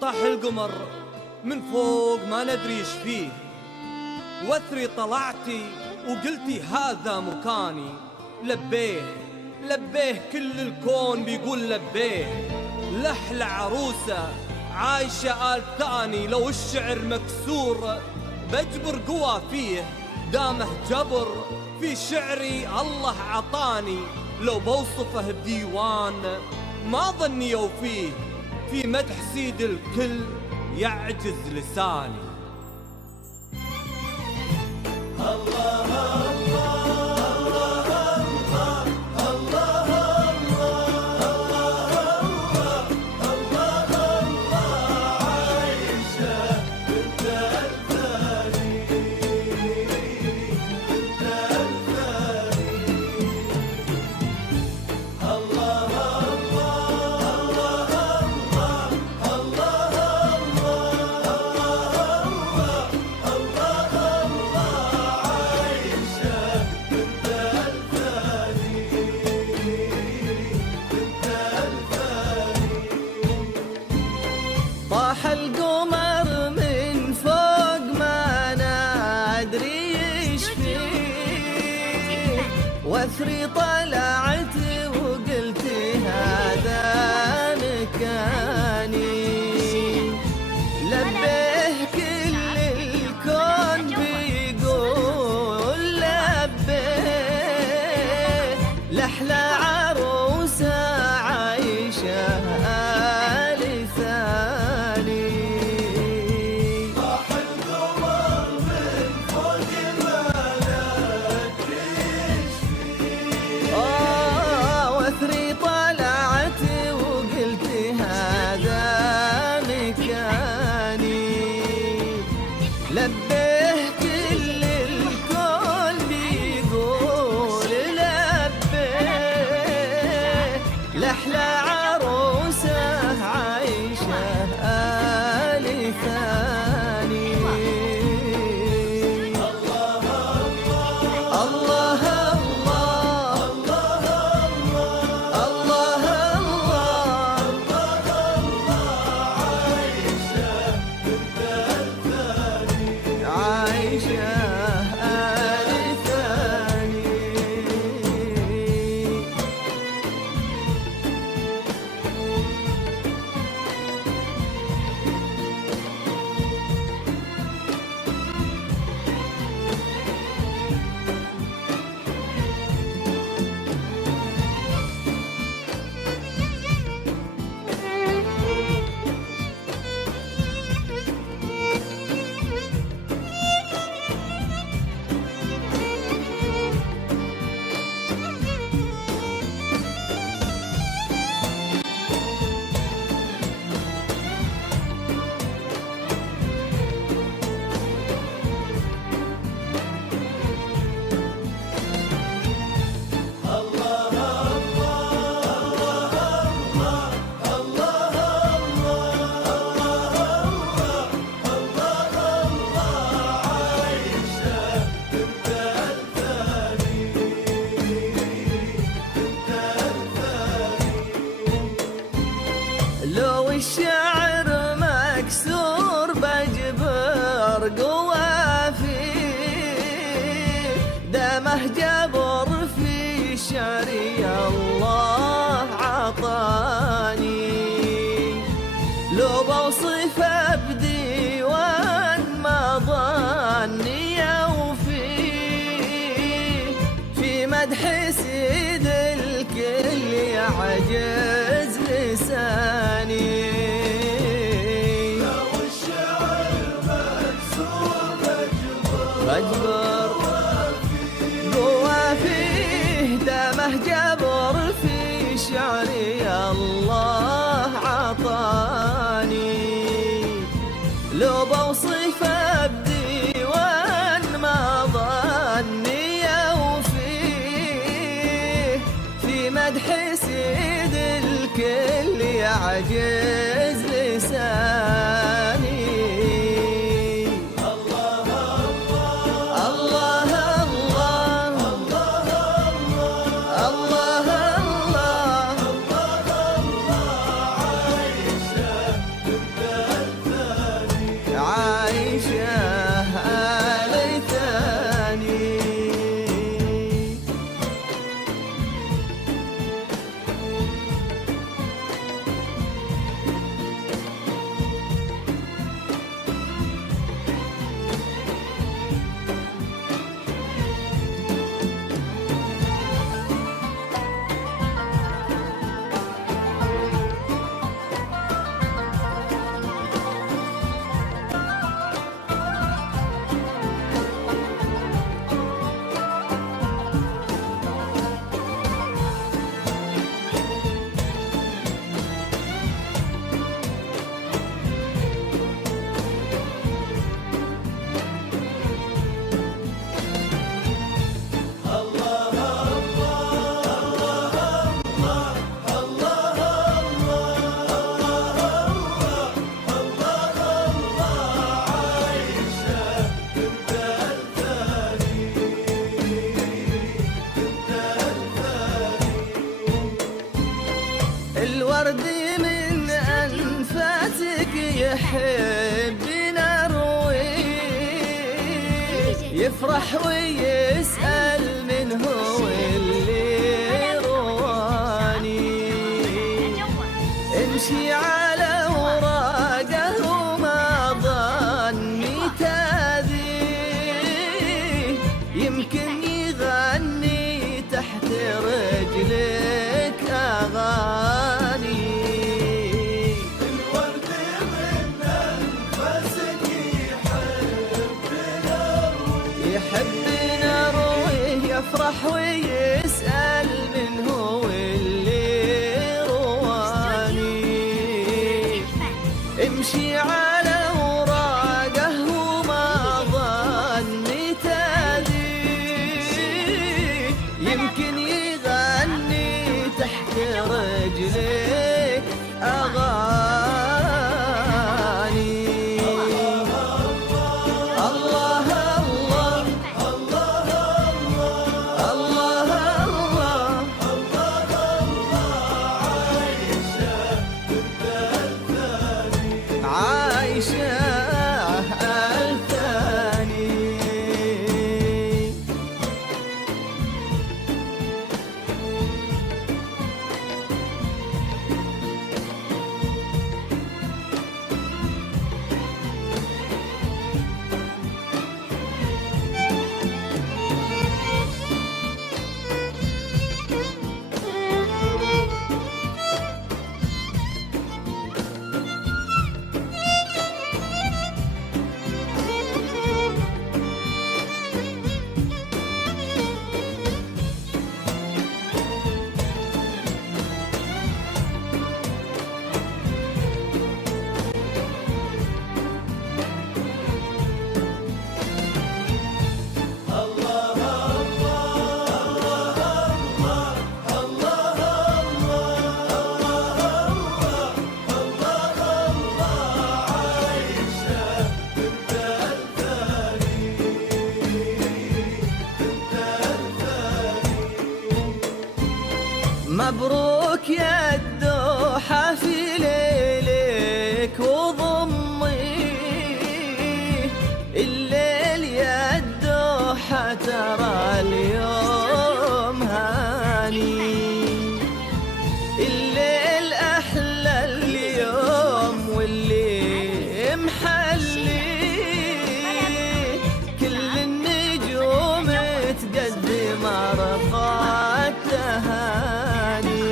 طاح القمر من فوق ما ندري ايش فيه، وثري طلعتي وقلتي هذا مكاني. لبيه لبيه كل الكون بيقول لبيه، لحلى عروسة عايشة آل ثاني. لو الشعر مكسور بجبر قوى فيه، دامه جبر في شعري الله عطاني. لو بوصفه بديوان ما ظني يوفيه، في مدح سيد الكل يعجز لساني. طاح القمر من فوق ما ندري ايش فيه، وثري طلعت وقلت هذا مكاني. لبيه كل الكون بيقول لبيه، لحلى عروسة عايشة لبيه كل الكون بيقول لبيه، لحلى عروسة عايشة آل ثاني. الله الله الله عايشة آل ثاني. لو الشعر مكسور بجبر قوى فيه، دمه جبر في شعري الله عطاني. لو بوصفه بديوان ما ظني يوفيه، في مدح سيد الكل يعجز لساني. لو الشعر مكسور بجبر قوى فيه، دمه جبر في شعري الله عطاني. لو بوصفه بديوان يحبنا يفرح ويسأل من هو اللي رواني. امشي على وراقه وما ظني تاذيه، يمكن يغني تحت رجلك أغاني. يحبنا رويه يفرح ويسأل من هو اللي رواني. امشي على وراقه وما ظني تاذيه، يمكن يغني تحت رجلك أغاني. عايشة الثاني. مبروك يا الدوحة في ليلك وضمي الليل يا الدوحة، ترى اليوم هاني. الليل أحلى اليوم واللي محلي، كل النجوم تقدم رقعة تهاني.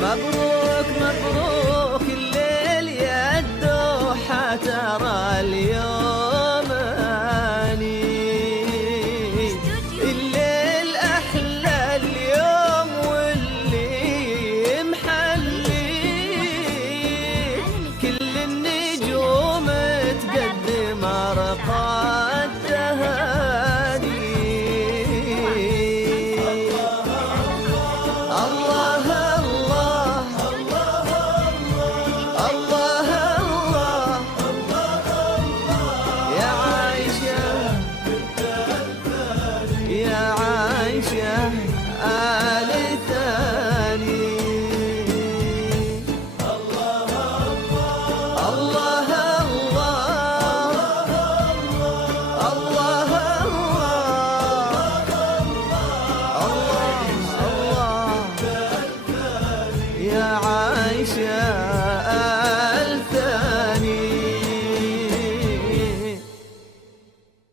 مبروك مبروك الليل يا الدوحة، ترى اليوم هاني. الليل أحلى اليوم واللي محلي، كل النجوم تقدم رقعة تهاني. الله الله الله الله يا عايشة يا عايشة